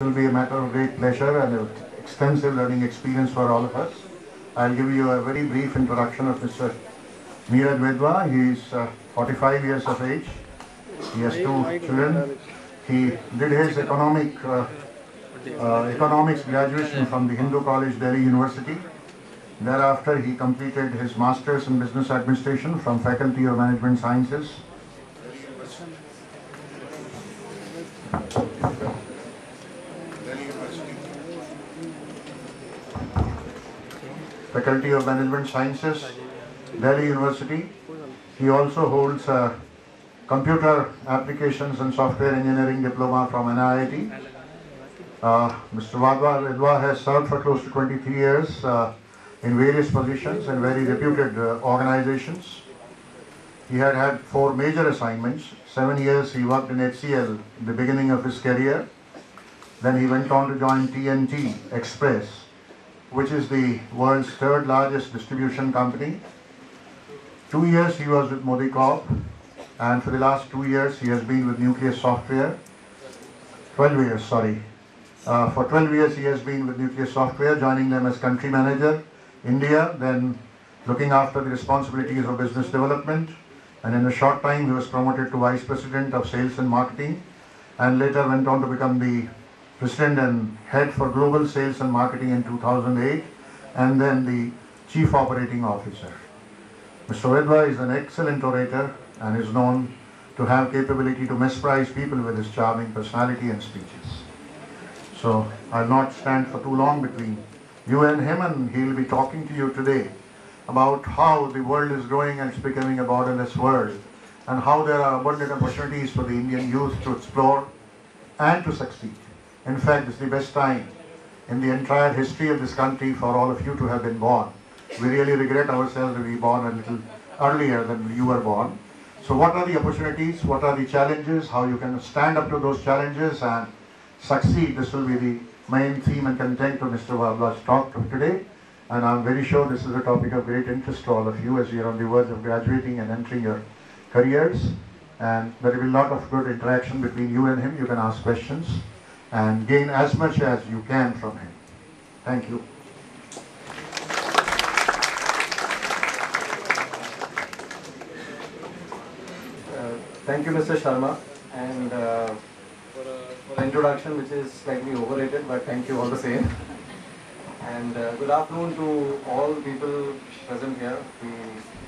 It will be a matter of great pleasure and an extensive learning experience for all of us. I'll give you a very brief introduction of Mr. Niraj Wedwa. He is 45 years of age. He has two children. He did his economics graduation from the Hindu College, Delhi University. Thereafter, he completed his Masters in Business Administration from Faculty of Management Sciences. Faculty of Management Sciences, Delhi University. He also holds a Computer Applications and Software Engineering Diploma from NIIT. Mr. Wedwa has served for close to 23 years in various positions and very reputed organizations. He had 4 major assignments. 7 years he worked in HCL in the beginning of his career. Then he went on to join TNT Express, which is the world's 3rd largest distribution company. 2 years he was with Modi Corp, and for the last 2 years he has been with Nucleus Software. 12 years, sorry. For 12 years he has been with Nucleus Software, joining them as country manager, India, then looking after the responsibilities of business development, and in a short time he was promoted to Vice President of Sales and Marketing, and later went on to become the President and Head for Global Sales and Marketing in 2008, and then the Chief Operating Officer. Mr. Wedwa is an excellent orator and is known to have capability to mesmerize people with his charming personality and speeches. So I'll not stand for too long between you and him, and he'll be talking to you today about how the world is growing and it's becoming a borderless world, and how there are abundant opportunities for the Indian youth to explore and to succeed. In fact, it's the best time in the entire history of this country for all of you to have been born. We really regret ourselves that we were born a little earlier than you were born. So what are the opportunities, what are the challenges, how you can stand up to those challenges and succeed? This will be the main theme and content of Mr. Wedwa's talk of today. And I'm very sure this is a topic of great interest to all of you as you're on the verge of graduating and entering your careers. And there will be a lot of good interaction between you and him. You can ask questions and gain as much as you can from him. Thank you. Thank you, Mr. Sharma, and for the introduction, which is slightly overrated, but thank you all the same. And good afternoon to all people present here, the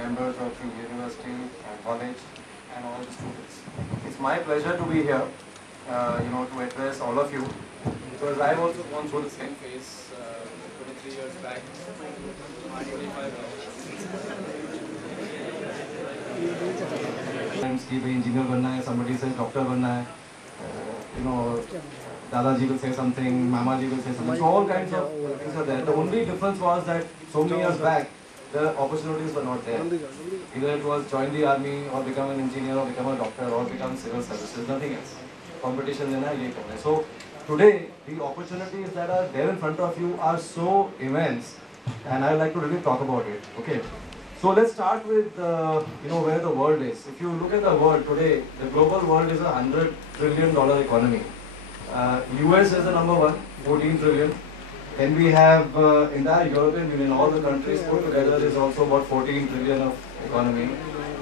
members of the university and college, and all the students. It's my pleasure to be here, to address all of you, because I've also gone through the same phase 23 years back, 25 times कि भाई engineer बनना है, somebody says doctor बनना है, Dadaji will say something, Mamaji will say something, so all kinds of things are there. The only difference was that so many years back, the opportunities were not there. Either it was join the army, or become an engineer, or become a doctor, or become civil services, nothing else. Competition लेना है, ये करना है. So today, the opportunities that are there in front of you are so immense, and I would like to really talk about it. Okay. So let's start with where the world is. If you look at the world today, the global world is a $100 trillion economy. US is the number 1, 14 trillion. Then we have entire European Union, all the countries put together is also about 14 trillion of economy.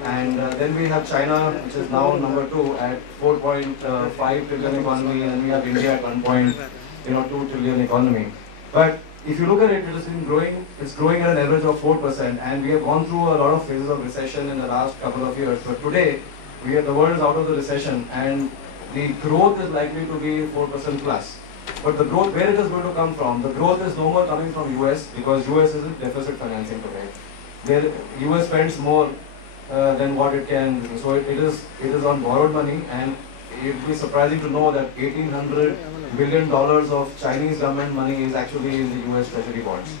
And then we have China, which is now number 2 at 4.5 trillion economy, and we have India at 1.2 trillion economy. But if you look at it, it has been growing. It's growing at an average of 4%, and we have gone through a lot of phases of recession in the last couple of years. But today, the world is out of the recession, and the growth is likely to be 4% plus. But the growth, where it is going to come from? The growth is no more coming from US, because US is in deficit financing today. Where US spends more than what it can. So it is on borrowed money, and it would be surprising to know that $1,800 billion of Chinese government money is actually in the US Treasury bonds.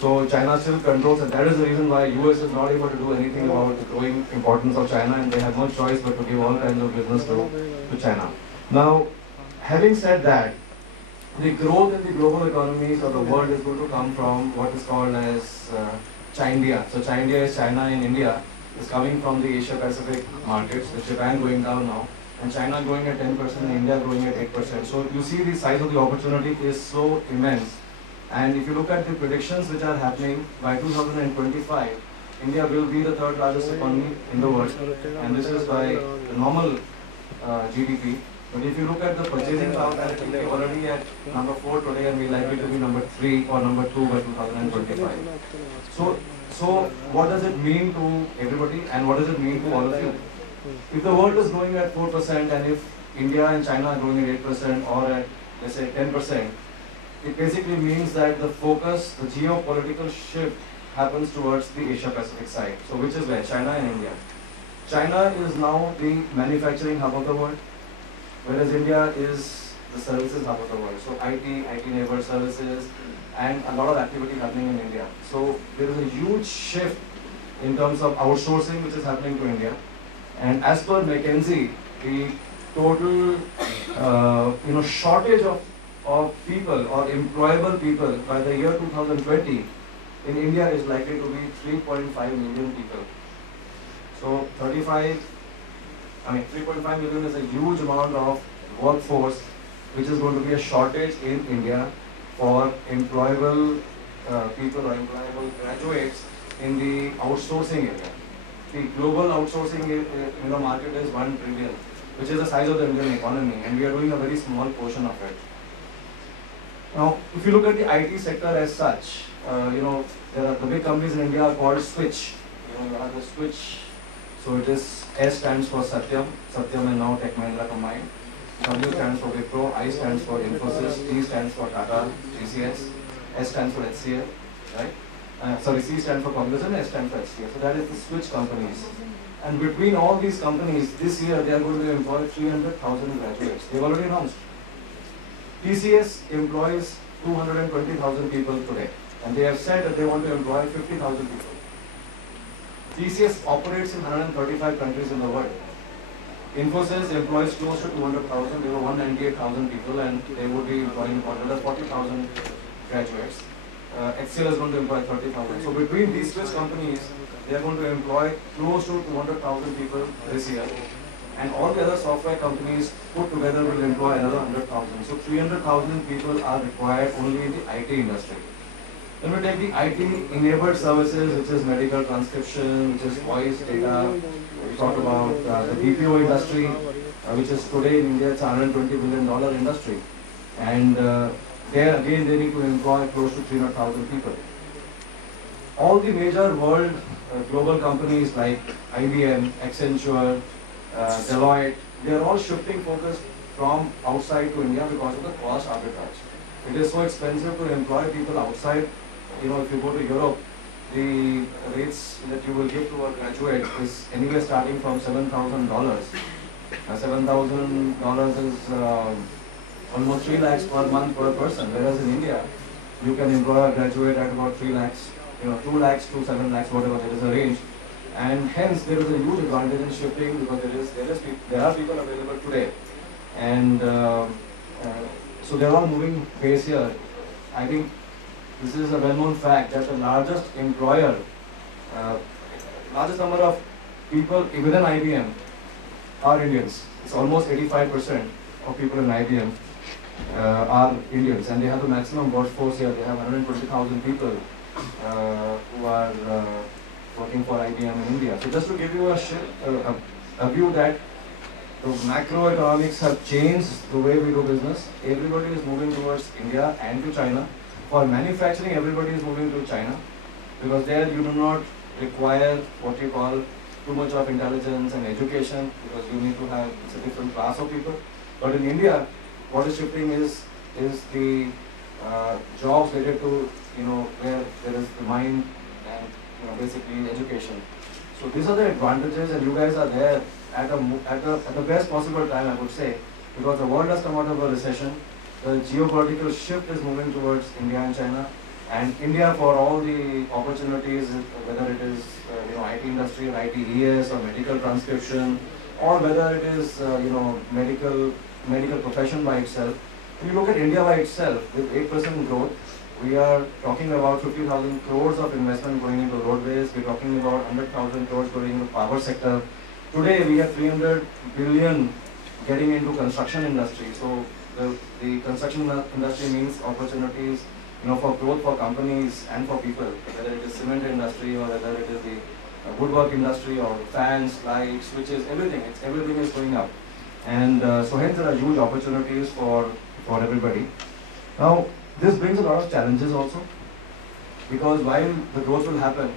So China still controls, and that is the reason why US is not able to do anything about the growing importance of China, and they have no choice but to give all kinds of business to China. Now, having said that, the growth in the global economies of the world is going to come from what is called as China. So China is China in India, is coming from the Asia Pacific markets, with Japan going down now, and China growing at 10% and India growing at 8%. So you see the size of the opportunity is so immense. And if you look at the predictions which are happening, by 2025, India will be the third largest economy in the world, and this is by the normal GDP. But if you look at the purchasing power parity, we're already at number 4 today, and we're likely to be number 3 or number 2 by 2025. So what does it mean to everybody, and what does it mean to all of you? If the world is growing at 4%, and if India and China are growing at 8% or at, let's say, 10%, it basically means that the focus, the geopolitical shift happens towards the Asia Pacific side. So which is where? China and India. China is now the manufacturing hub of the world, whereas India is the services hub of the world. So IT-enabled services, and a lot of activity happening in India. So there is a huge shift in terms of outsourcing which is happening to India. And as per McKinsey, the total shortage of people or employable people by the year 2020 in India is likely to be 3.5 million people. So 3.5 million is a huge amount of workforce which is going to be a shortage in India for employable people or employable graduates in the outsourcing area. The global outsourcing market is 1 trillion, which is the size of the Indian economy, and we are doing a very small portion of it. Now, if you look at the IT sector as such, there are the big companies in India are called Switch. You have the Switch. So it is S stands for Satyam and now Tech Mahindra combined. W stands for Wipro, I stands for Infosys, T stands for Tata, TCS, S stands for HCL, right? C stands for Cognizant, S stands for HCL. So that is the Switch companies. And between all these companies, this year they are going to employ 300,000 graduates. They've already announced. TCS employs 220,000 people today, and they have said that they want to employ 50,000 people. TCS operates in 135 countries in the world. Infosys employs close to 200,000. They were 198,000 people, and they would be employing another 40,000 graduates. HCL is going to employ 30,000. So between these Swiss companies, they are going to employ close to 200,000 people this year. And all the other software companies put together will employ another 100,000. So 300,000 people are required only in the IT industry. Then we take the IT-enabled services, which is medical transcription, which is voice data. We talk about the BPO industry, which is today in India, it's a $120 billion industry. And there again, they need to employ close to 300,000 people. All the major world global companies like IBM, Accenture, Deloitte, they are all shifting focus from outside to India because of the cost arbitrage. It is so expensive to employ people outside. If you go to Europe, the rates that you will give to a graduate is anywhere starting from $7,000. $7,000 is almost 3 lakhs per month per person, whereas in India, you can employ a graduate at about 3 lakhs, 2 lakhs to 7 lakhs, whatever, there is a range. And hence, there is a huge advantage in shifting because there are people available today. And so they are all moving base here. I think this is a well-known fact that the largest employer, largest number of people within IBM are Indians. It's almost 85% of people in IBM are Indians, and they have the maximum workforce here. They have 120,000 people who are working for IBM in India. So just to give you a view that the macroeconomics have changed the way we do business. Everybody is moving towards India and to China. For manufacturing, everybody is moving to China because there you do not require what you call too much of intelligence and education because you need to have, it's a different class of people. But in India, what is shifting is the jobs related to, where there is the mind and, basically education. So these are the advantages, and you guys are there at the best possible time, I would say, because the world has come out of a recession. The geopolitical shift is moving towards India and China, and India for all the opportunities, whether it is IT industry or ITES or medical transcription, or whether it is medical profession by itself. If you look at India by itself, with 8% growth, we are talking about 50,000 crores of investment going into roadways. We're talking about 100,000 crores going into power sector. Today we have $300 billion getting into construction industry. So the construction industry means opportunities, for growth for companies and for people, whether it is cement industry or whether it is the woodwork industry or fans, lights, switches, everything. Everything is going up, and so hence there are huge opportunities for everybody. Now this brings a lot of challenges also, because while the growth will happen,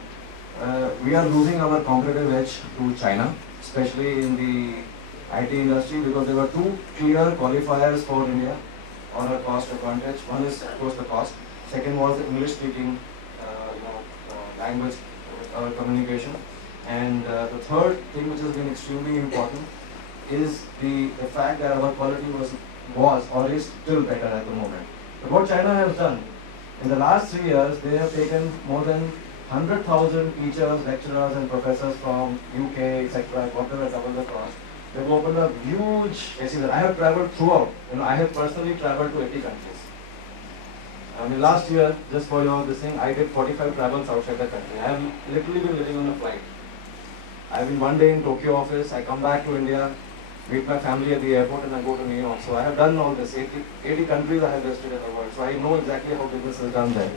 we are losing our competitive edge to China, especially in the IT industry, because there were two clear qualifiers for India on a cost advantage. One is, of course, the cost. Second was the English-speaking language communication. And the third thing, which has been extremely important, is the fact that our quality was or is still better at the moment. But what China has done, in the last 3 years, they have taken more than 100,000 teachers, lecturers and professors from UK, etc., whatever, double the cost. They've opened up huge cases. I have traveled throughout. I have personally traveled to 80 countries. Last year, just for this thing, I did 45 travels outside the country. I have literally been living on a flight. I've been one day in Tokyo office, I come back to India, meet my family at the airport, and I go to New York. So I have done all this. 80 countries I have visited in the world. So I know exactly how business is done there.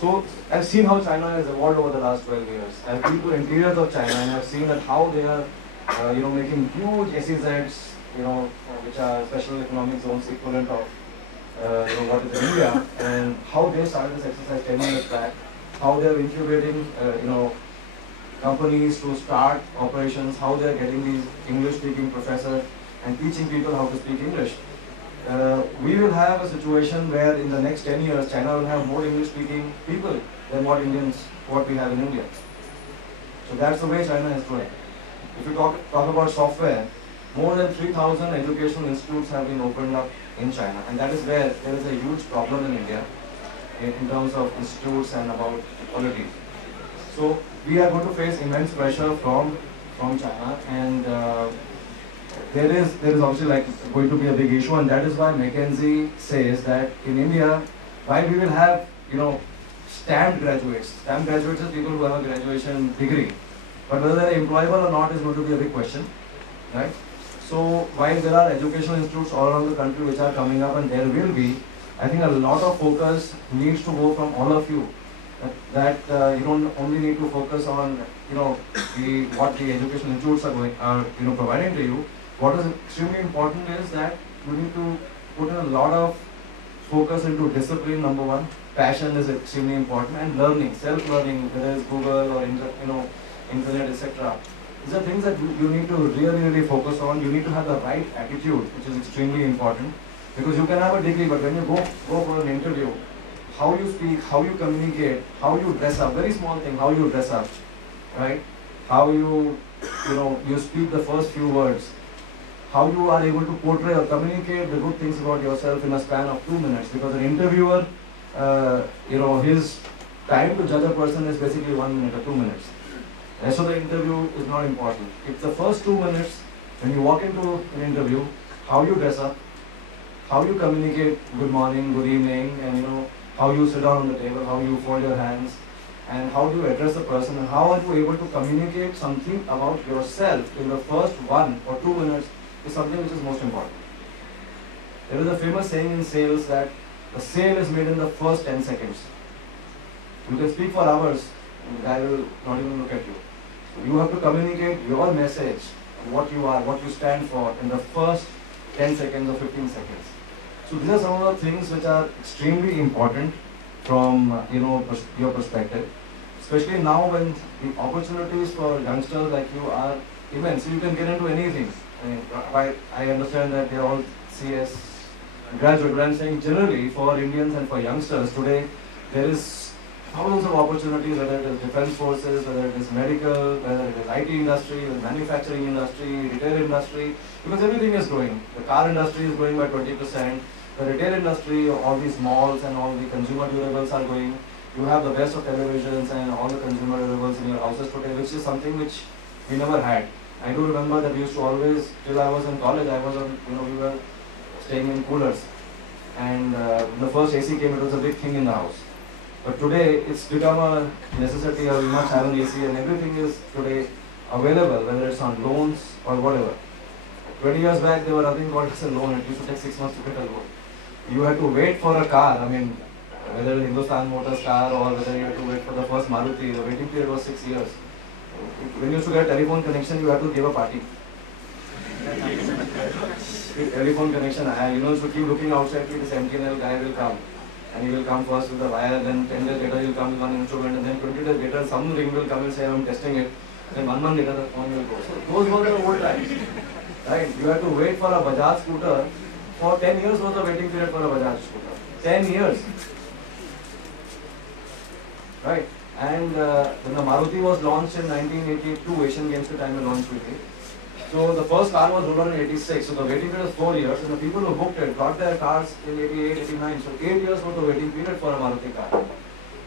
So I've seen how China has evolved over the last 12 years. I've been to interiors of China and I've seen that how they are making huge SEZs, which are special economic zones equivalent of what is in India, and how they started this exercise 10 years back, how they're incubating companies to start operations, how they're getting these English-speaking professors and teaching people how to speak English. We will have a situation where in the next 10 years, China will have more English-speaking people than what we have in India. So that's the way China is doing. If you talk about software, more than 3,000 educational institutes have been opened up in China, and that is where there is a huge problem in India in terms of institutes and about quality. So we are going to face immense pressure from China, and there is obviously going to be a big issue, and that is why McKinsey says that in India, while we will have stamped graduates are people who have a graduation degree, but whether they're employable or not is going to be a big question, right? So while there are educational institutes all around the country which are coming up, and there will be, I think a lot of focus needs to go from all of you. That you don't only need to focus on what the educational institutes are providing to you. What is extremely important is that you need to put in a lot of focus into discipline, number one. Passion is extremely important, and learning, self-learning, whether it's Google or internet, etc. These are things that you need to really focus on. You need to have the right attitude, which is extremely important, because you can have a degree, but when you go for an interview, how you speak, how you communicate, how you dress up, very small thing, how you dress up, right? How you speak the first few words, how you are able to portray or communicate the good things about yourself in a span of 2 minutes, because an interviewer, his time to judge a person is basically 1 minute or 2 minutes. Rest of the interview is not important. It's the first 2 minutes when you walk into an interview, how you dress up, how you communicate good morning, good evening, and how you sit down on the table, how you fold your hands, and how do you address the person, and how are you able to communicate something about yourself in the first 1 or 2 minutes is something which is most important. There is a famous saying in sales that the sale is made in the first 10 seconds. You can speak for hours, and the guy will not even look at you. So you have to communicate your message, what you are, what you stand for in the first 10 seconds or 15 seconds. So these are some of the things which are extremely important from your perspective, especially now when the opportunities for youngsters like you are immense. You can get into anything. I understand that they are all CS graduate, but I'm saying generally for Indians and for youngsters today, there is thousands of opportunities, whether it is defense forces, whether it is medical, whether it is IT industry, the manufacturing industry, retail industry, because everything is growing. The car industry is growing by 20%. The retail industry, all these malls and all the consumer durables are going. You have the best of televisions and all the consumer durables in your houses today, which is something which we never had. I do remember that we used to always, till I was in college, we were staying in coolers. And when the first AC came, it was a big thing in the house. But today, it's become a necessity, or we must have an AC, and everything is today available, whether it's on loans or whatever. 20 years back, there were nothing called as a loan. It used to take 6 months to get a loan. You had to wait for a car. I mean, whether Hindustan Motors car or whether you had to wait for the first Maruti, the waiting period was 6 years. When you used to get a telephone connection, you had to give a party. Telephone connection, you know, so keep looking outside, this MTNL guy will come. And he will come first with the wire, then 10 days later he will come with one instrument, and then 20 days later some ring will come and say, I'm testing it. Then 1 month later the phone will go. So those were the old times. Right? You had to wait for a Bajaj scooter. For 10 years was the waiting period for a Bajaj scooter. 10 years. Right? And when the Maruti was launched in 1982, Asian Games के time में launch हुई थी. So the first car was rolled out in 86. So the waiting period was 4 years, and the people who booked it got their cars in 88, 89. So 8 years was the waiting period for a Maruti car.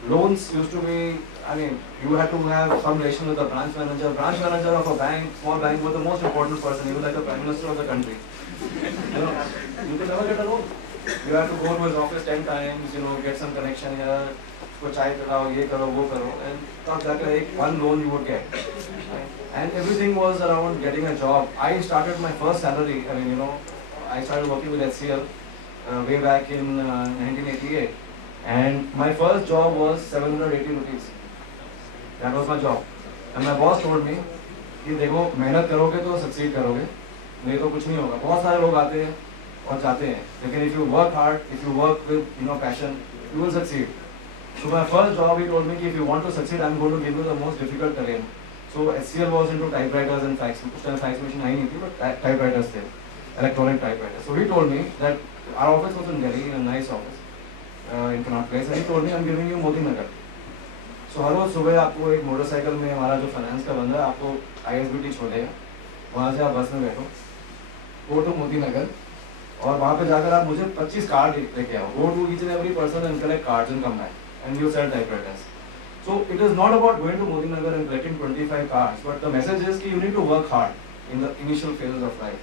Loans used to be, I mean, you had to have some relation with the branch manager. Branch manager of a bank, small bank, was the most important person. He was like the prime minister of the country. You know, you could never get a loan. You had to go to his office 10 times, you know, get some connection here, go chai pilao, ye karo, wo karo, and not that like one loan you would get. Right? And everything was around getting a job. I started my first salary, I mean, you know, I started working with HCL way back in 1988. And my first job was 780 rupees. That was my job. And my boss told me, कि देखो मेहनत करोगे तो succeed करोगे, नहीं तो कुछ नहीं होगा. बहुत सारे लोग आते हैं और जाते हैं, लेकिन if you work hard, if you work with passion, you will succeed. So my first job, he told me, if you want to succeed, I'm going to give you the most difficult terrain. So HCL was into typewriters and fax. उस time fax machine आई नहीं थी, but typewriters थे, electronic typewriters. So he told me that our office was in Delhi, a nice office, in Connaught Place, and he told me, I'm giving you Modi Nagar. So हर रोज सुबह आपको एक motorcycle में हमारा जो finance का बंदा है आपको ISBT छोड़ेगा, वहाँ से आप बस में बैठो, go to मोदी नगर, और वहाँ पे जाकर आप मुझे 25 कार्ड लेके आओ. Go to each and every person and collect cards and come back, and you sell typewriters. So it is not about going to Modi Nagar and collecting 25 cards, but the message is that you need to work hard in the initial phases of life.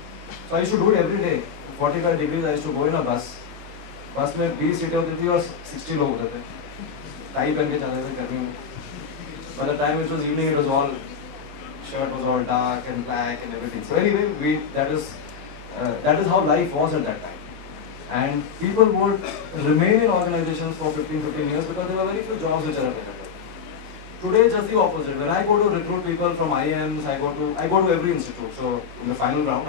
So I used to do it every day. 45 degrees I used to go in a bus. बस में 20 सीटें होती थी और 60 लोग होते थे. Tie पहन के चलते थे गर्मी में. By the time it was evening, it was all shirt was all dark and black and everything. So anyway, that is how life was at that time. And people would remain in organizations for 15 years because there were very few jobs which are available. Today, just the opposite. When I go to recruit people from IIMs, I go to every institute. So in the final round,